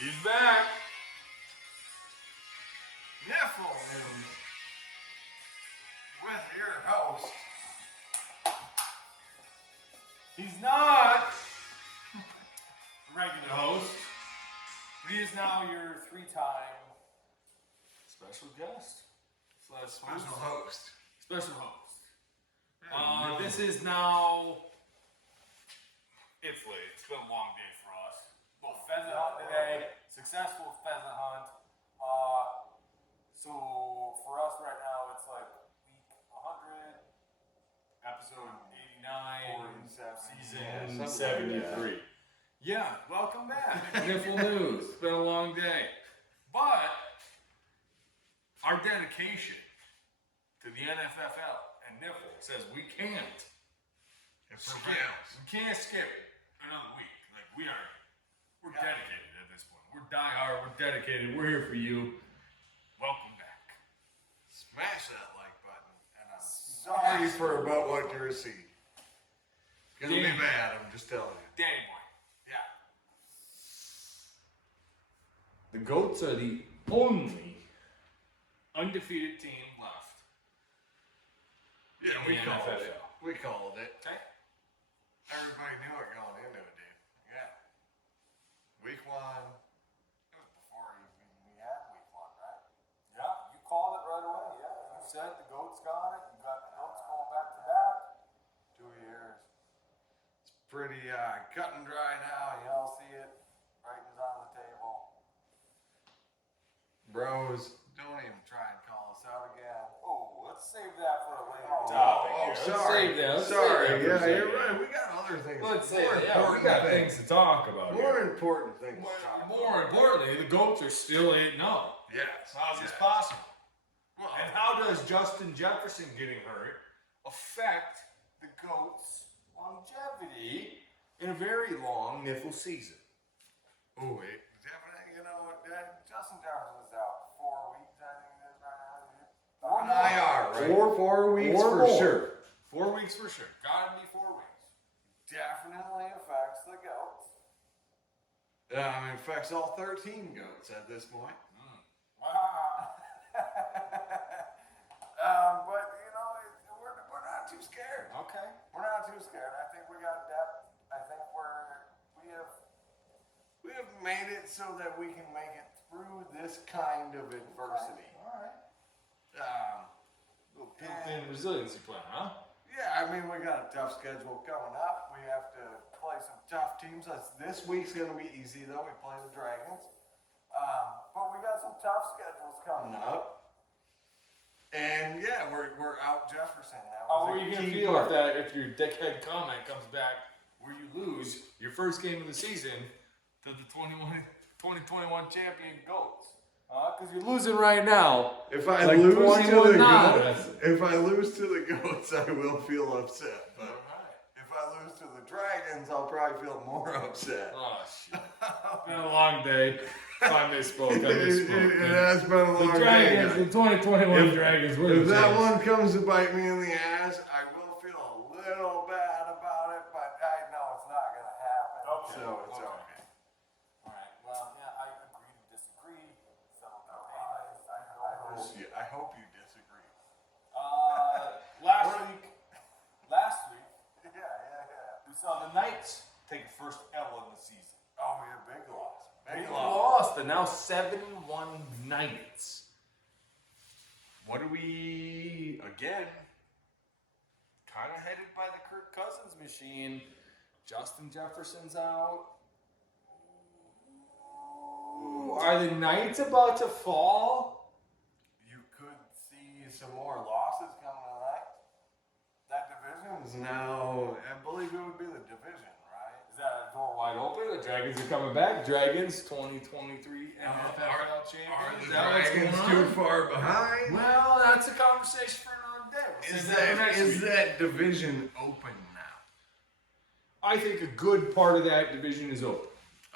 He's back. NIFL News with your host. He's not the regular host, but he is now your three-time special guest. Special host. Special host. This is now. It's late. It's been a long day for us. Well, pheasant hunt today. Successful pheasant hunt. So for us right now, it's like week 100, episode 89, season 73. Yeah, welcome back. NIFL News. It's been a long day. But our dedication to the NFFL and NIFL says we can't skip another week. Like we're dedicated at this point. We're diehard. We're dedicated. We're here for you. Welcome back. Smash that like button. And I'm sorry for about what you received. It's gonna be bad. I'm just telling you. Danny boy. Yeah. The Goats are the only undefeated team left. Yeah, in the called NFFL. it. We called it. Okay. Everybody knew it going into it, dude. Yeah. Week 1. It was before even we had week 1, right? Yeah, you called it right away. Yeah, you said the Goats got it. You got the Goats going back to back. 2 years. It's pretty cut and dry now. You all see it. Writing's on the table. Bros, don't even try and call us out again. Oh, let's save that for a later Oh, topic. oh, Let's sorry. save that. Let's Sorry. save that for a Yeah, second. you're right. We got other things. Let's say More that. Yeah, we important got things to talk about. More here. important things. to talk about. More importantly, the Goats are still 8-0. Yes. How's this yes. possible? Well, And how does Justin Jefferson getting hurt affect the Goats' longevity in a very long NIFL season? oh, wait. Definitely, you know what? Justin Jefferson's out 4 weeks, I think it is right now. Or On more. IR, right? 4 weeks Or for more. sure. 4 weeks for sure. Gotta be 4 weeks. Definitely affects the goats. It affects all 13 goats at this point. Wow. But you know, we're not too scared. Okay. We're not too scared. I think we got depth. I think we have made it so that we can make it through this kind of adversity. All right. Um, And resiliency plan, huh? Yeah, I mean, we got a tough schedule coming up. We have to play some tough teams. This week's going to be easy, though. We play the Dragons. But we got some tough schedules coming up. And, yeah, we're out Jefferson. That How was are a you going to key feel part. if your dickhead comment comes back where you lose your first game of the season to the 2021 champion Goats? Because you're losing right now. If I Like lose to the 21-9. goats, if I lose to the goats, I will feel upset. But if I lose to the Dragons, I'll probably feel more upset. Oh, shit. It's been a long day. I misspoke. It has been a long The day. Dragons, the 2021 Dragons. We're If the that champs. one comes to bite me in the ass, I will feel a little bad about it, but I know it's not going to happen. Okay. So it's okay. All right. Well, yeah, I agree to disagree. So, I hope you disagree. last week, Yeah. we saw the Knights take the first L in the season. Oh, yeah, big loss. They lost. They're now 7-1 Knights. What are we, again, kind of headed by the Kirk Cousins machine. Justin Jefferson's out. Are the Knights about to fall? You could see some more losses coming tonight. That division is now, I believe it would be the division, right? Is that door wide open? The Dragons are coming back. Dragons 2023 NFFL champions. Are the Is that what's Dragons going too on? far behind? Well, that's a conversation for another day. We'll save that for next Is week. that division open now? I think a good part of that division is open.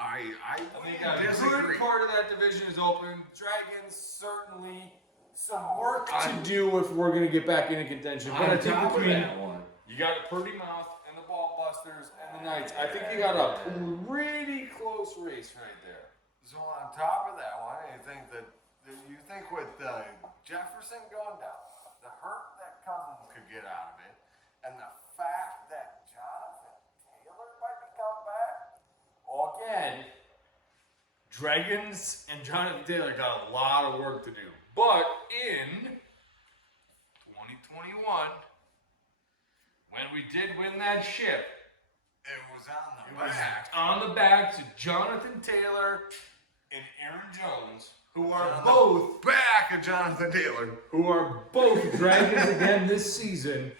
I think a disagree. good part of that division is open. Dragons certainly some work to do if we're going to get back into contention. But I think top of between that one, you got a Purdy Mouth and the Ball Busters and the Knights, I think you got a pretty close race right there. So on top of that one, you think with Jefferson going down, the hurt that Cousins could get out of it, and the fact that Jonathan Taylor might be coming back. Well, again, Dragons and Jonathan Taylor got a lot of work to do. But in 2021, when we did win that ship, It was on the it was back. on the backs of Jonathan Taylor and Aaron Jones, who are On the both back of Jonathan Taylor. Dragons again this season.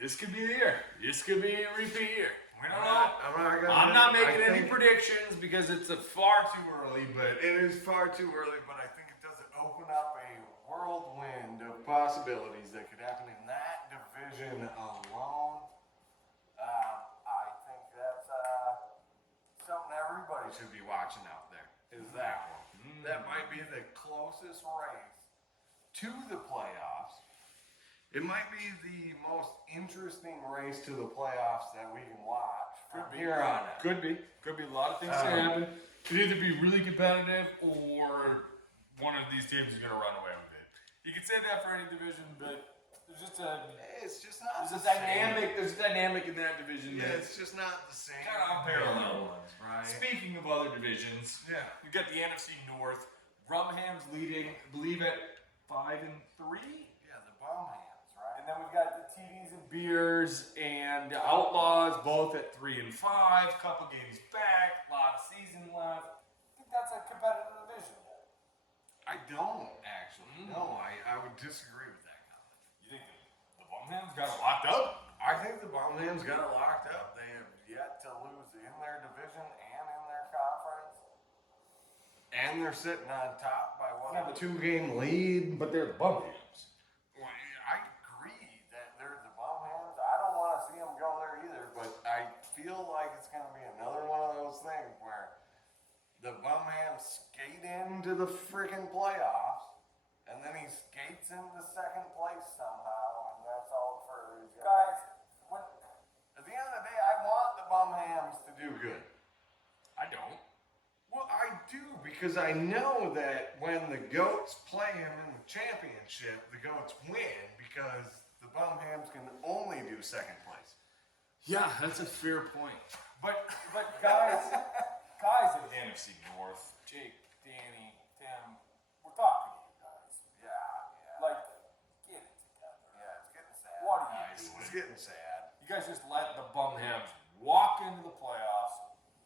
This could be the year. This could be a repeat year. We don't know. I'm not making any predictions because it's far too early, but It is far too early, but I think it doesn't open up a whirlwind of possibilities that could happen in that division alone. I think that's something everybody should be watching out there. Is that one? That might be the closest race to the playoffs. It might be the most interesting race to the playoffs that we can watch from here on out. could be a lot of things to happen. Could either be really competitive or one of these teams is going to run away with it. You could say that for any division, but there's just It's just not there's a the same. dynamic. There's a dynamic in that division. Yeah, That's it's just not the same. kind of unparalleled. ones, right? Speaking of other divisions, Yeah. we got the NFC North. Rumham's leading, I believe, at 5-3. Yeah, the bum hands, right? And then we've got the TDs and Beers and the Outlaws both at 3-5. Couple games back, a lot of season left. I think that's a competitive division. I don't actually. No, I would disagree with that comment. You think the Bumhams got it locked up? I think the bum hands got it locked up. They have yet to lose in their division and in their conference. And they're sitting on top by one of a 2-game lead. But they're the Bumhams. Well, I agree that they're the bum hands. I don't want to see them go there either, but I feel like it's going to be another one of those things where the bum hands skate into the freaking playoffs, and then he skates into second place somehow, and that's all for his guys. At the end of the day, I want the bum hams to do good. I don't. Well, I do, because I know that when the GOATs play him in the championship, the GOATs win because the bum hams can only do second place. Yeah, that's a fair point. But guys in the NFC North, Jake, Danny, Tim, we're talking to you guys. Yeah. Like, get it together. Yeah, it's getting sad. What are you doing? It's getting sad. You guys just let the Bumhams walk into the playoffs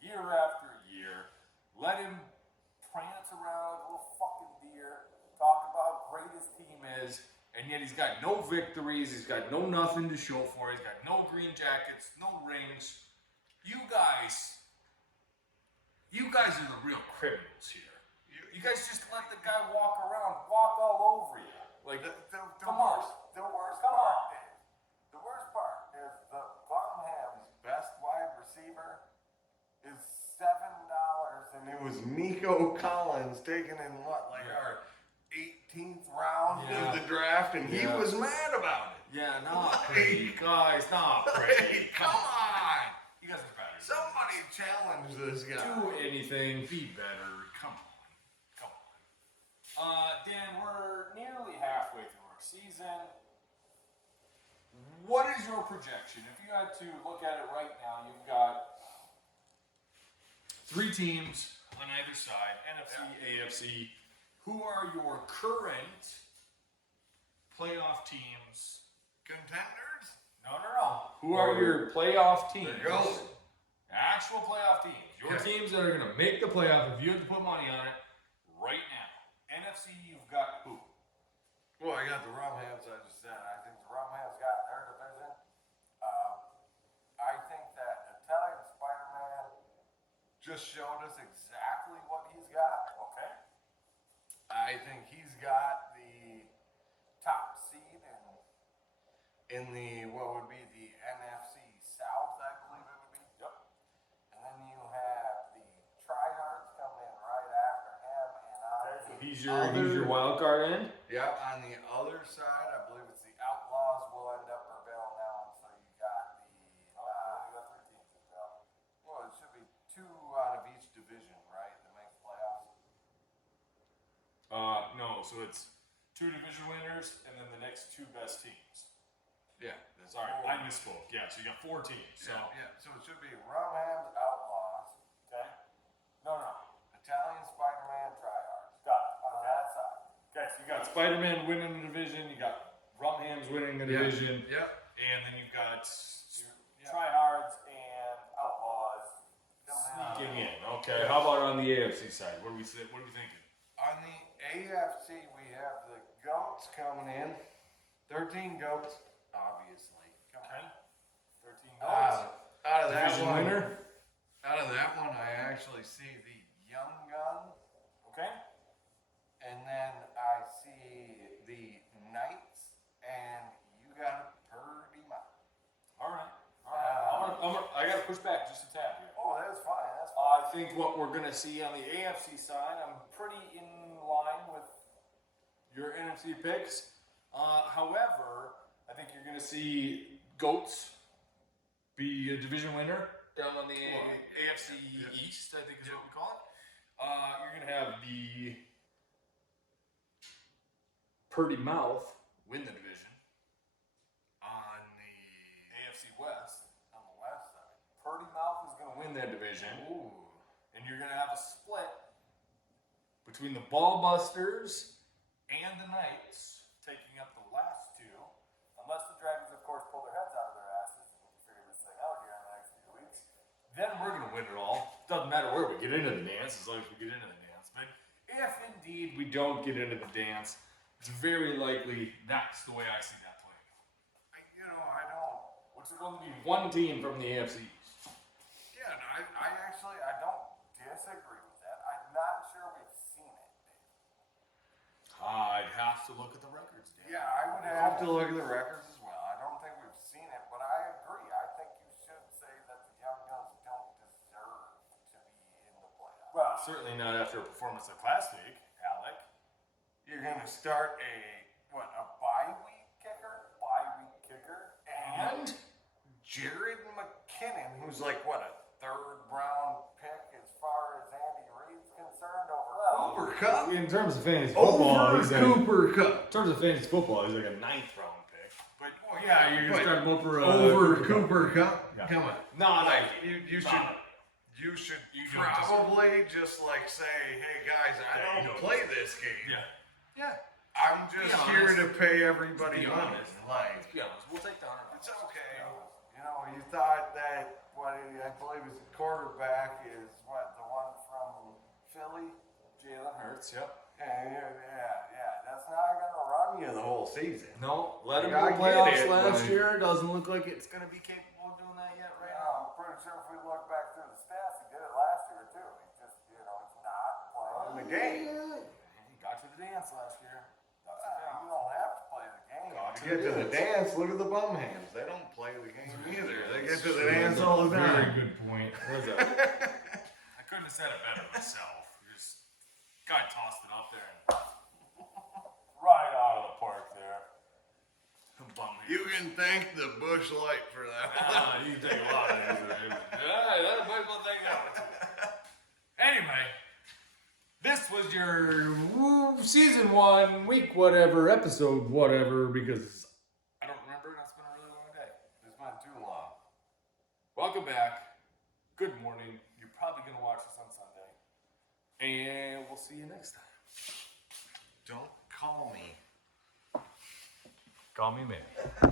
year after year. Let him prance around like a little fucking deer, talk about how great his team is, and yet he's got no victories, he's got no nothing to show for it, he's got no green jackets, no rings. You guys are the real criminals here. You guys just let the guy walk around, walk all over you. Like, come on. The worst part is the Bumham's best wide receiver is $7, and it was Nico Collins taken in our 18th round of the draft, and he was mad about it. Yeah, not pretty, guys, not pretty. Come on! You guys are better. Somebody challenge this guy. Do anything, be better. Come on. Dan, we're nearly halfway through our season. What is your projection? If you had to look at it right now, you've got 3 teams on either side, NFC, AFC. Who are your current playoff teams? Contenders? No. Who are your playoff teams? There you go. Actual playoff teams. Your teams that are going to make the playoff if you had to put money on it right now. NFC, you've got who? Well, I got the Rumhams, I just said. I think the Rumhams got their division. I think that Italian Spider-Man just showed us exactly what he's got. Okay. I think he's got the top seed in the what would be the NFC South, I believe it would be. Yep. And then you have the Tryhards coming in right after him, and He's your wild card in? Yep, on the other side, I believe it's the Outlaws will end up prevailing now, and so you got the you got 3 teams as well. well, it should be 2 out of each division, right? That makes the go. So it's 2 division winners and then the next 2 best teams. Yeah. Sorry, I misspoke. Yeah, so you got 4 teams. So So it should be Rumhams Outlaws. okay. No. Italian Spider-Man tryhards. Got it. On that side. Okay, so you got Spider-Man winning the division, you got Rumhams winning the division, Yep. and then you've got Tryhards and Outlaws. sneaking in. Okay, how about on the AFC side? What are we thinking? On the AFC, we have the Goats coming in. 13 Goats, obviously. Come on. 13 goals. Out of that Division one, winner. I actually see the Young Guns, Okay. and then I see the Knights, and you got a Purdy Mount. All right. I got to push back just a tad here. Oh, that's fine. That's fine. I think what we're going to see on the AFC side, I'm pretty in line with your NFC picks. However, I think you're going to see Goats be a division winner down on the AFC East, I think is what we call it. You're going to have the Purdy Mouth win the division. On the AFC West, on the west side. Purdy Mouth is going to win that division. Ooh. And you're going to have a split between the Ballbusters and the Knights taking up the last 2. Unless the Dragons, of course, pull their heads out of their asses and figure this thing out here in the next few weeks. Then we're going to win it all. Doesn't matter where we get into the dance as long as we get into the dance. But if indeed we don't get into the dance, it's very likely that's the way I see that playing. I don't. Which is going to be one team from the AFC East. Yeah, no, I actually don't disagree with that. I'm not sure we've seen it. I'd have to look at the records, Dan. Yeah, I would have to look at the records as well. I don't think we've seen it, but I agree. I think you should say that the Young Guns don't deserve to be in the playoffs. Well, certainly not after a performance like last week, Alec. You're going to start a bye week kicker, and Jared McKinnon, who's like a 3rd round pick as far as Andy Reid's concerned over Cooper Kupp. In terms of fantasy football, he's Cooper Kupp. in terms of fantasy football, he's like a 9th round pick. But yeah, you're gonna start him over Cooper Kupp. Yeah. Come on, No, you should probably just say, hey guys, I don't play this game. Yeah. I'm just here to pay everybody money. Let's be honest. We'll take the $100. It's okay. You thought that I believe his quarterback is the one from Philly? Jalen Hurts. Yep. Yeah. That's not gonna run you the whole season. No, let him I go get playoffs it, last but- year. Doesn't look like it's gonna be capable of doing that yet right now. I'm pretty sure if we look back through the stats, he did it last year too. He just, he's not playing the game. He got to the dance last year. You don't have to play the game. Got To get to the dance, look at the bum hands. They don't play the game either. They get to the dance all the Very time. good point. What is that? I couldn't have said it better myself. Just guy tossed it up there and right out of the park there. Bum me. You can thank the Bush Light for that. You can take a lot of these. That might as well take that one too. Anyway, this was your season 1, week whatever, episode whatever, because I don't remember and it's been a really long day. It's been too long. Welcome back. Good morning. You're probably going to watch this on Sunday. And we'll see you next time. Don't call me. Call me man.